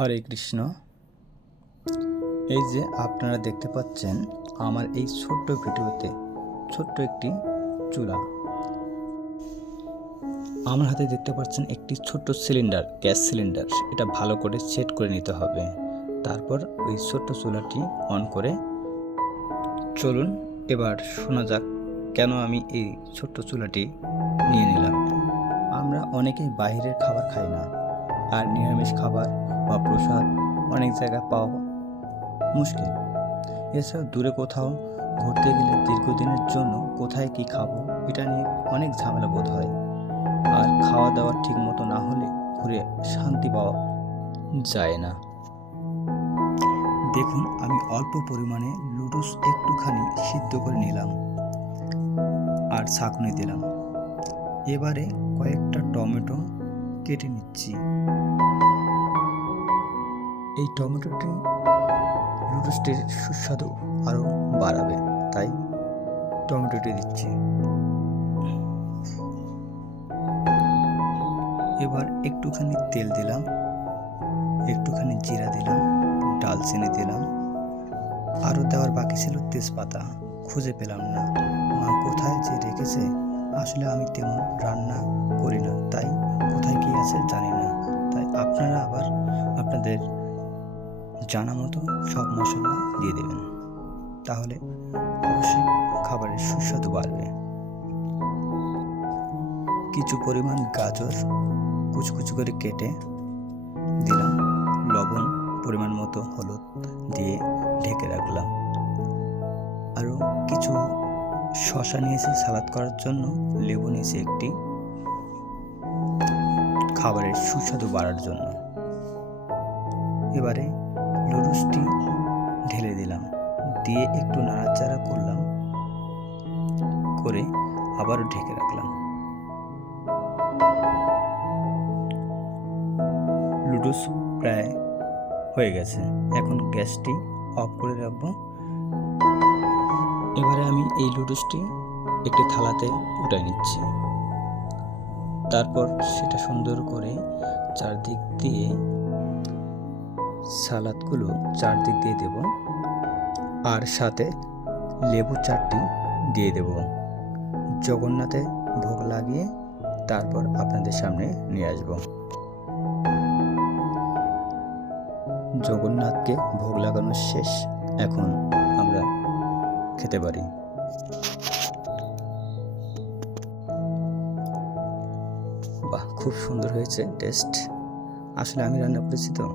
হরে কৃষ্ণ। এই যে আপনারা দেখতে পাচ্ছেন আমার এই ছোট্ট ভিডিওতে ছোট্ট একটি চুলা। আমার হাতে দেখতে পাচ্ছেন একটি ছোট্ট সিলিন্ডার, গ্যাস সিলিন্ডার। এটা ভালো করে সেট করে নিতে হবে। তারপর ওই ছোট্ট চুলাটি অন করে চলুন এবার শোনা যাক কেন আমি এই ছোট্ট চুলাটি নিয়ে নিলাম। আমরা অনেকেই বাইরের খাবার খাই না, আর নিরামিষ খাবার বা প্রসাদ অনেক জায়গায় পাওয়া মুশকিল। এছাড়াও দূরে কোথাও ঘুরতে গেলে দীর্ঘদিনের জন্য কোথায় কি খাবো এটা নিয়ে অনেক ঝামেলা বোধ হয়। আর খাওয়া দাওয়া ঠিক মতো না হলে ঘুরে শান্তি পাওয়া যায় না। দেখুন, আমি অল্প পরিমাণে লুডুস একটুখানি সিদ্ধ করে নিলাম আর ছাঁকনি দিলাম। এবারে কয়েকটা টমেটো কেটে নিচ্ছি। এই টমেটোটি লুডুসটির সুস্বাদু আরও বাড়াবে, তাই টমেটোটি দিচ্ছি। এবার একটুখানি তেল দিলাম, একটুখানি জিরা দিলাম, ডালচিনি দিলাম, আরও দেওয়ার বাকি ছিল তেজপাতা। খুঁজে পেলাম না, মা কোথায় যে রেখেছে। আসলে আমি তেমন রান্না করি না, তাই কোথায় কী আছে জানি না। তাই আপনারা আবার আপনাদের জানা মতো সব মশলা দিয়ে দেবেন, তাহলে অবশ্যই খাবারের সুস্বাদু বাড়বে। কিছু পরিমাণ গাজর কুচকুচু করে কেটে দিলাম, লবণ পরিমাণ মতো, হলুদ দিয়ে ঢেকে রাখলাম। আরও কিছু শসা নিয়েছি সালাদ করার জন্য, লেবু নিয়েছি একটি খাবারের সুস্বাদু বাড়ার জন্য। এবারে লুডুসটি ঢেলে দিলাম, দিয়ে একটু নাড়াচাড়া করলাম, করে আবারও ঢেকে রাখলাম। লুডুস প্রায় হয়ে গেছে, এখন গ্যাসটি অফ করে রাখবো। এবারে আমি এই লুডুসটি একটি থালাতে উঠাই নিচ্ছি। তারপর সেটা সুন্দর করে চারদিক দিয়ে সালাদগুলো চারদিক দিয়ে দেব, আর সাথে লেবু চাটনি দিয়ে দেব। জগন্নাথে ভোগ লাগিয়ে তারপর আপনাদের সামনে নিয়ে আসব। জগন্নাথকে ভোগ লাগানো শেষ, এখন আমরা খেতে পারি। বাহ, খুব সুন্দর হয়েছে টেস্ট। আসলে আমি রান্না করেছি তো,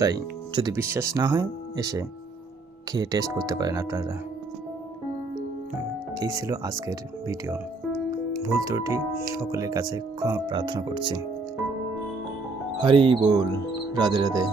তাই যদি বিশ্বাস না হয় এসে খেয়ে টেস্ট করতে পারেন আপনারা। এই ছিল আজকের ভিডিও। ভুল ত্রুটি সকলের কাছে ক্ষমা প্রার্থনা করছি। হরি বল, রাধে রাধে।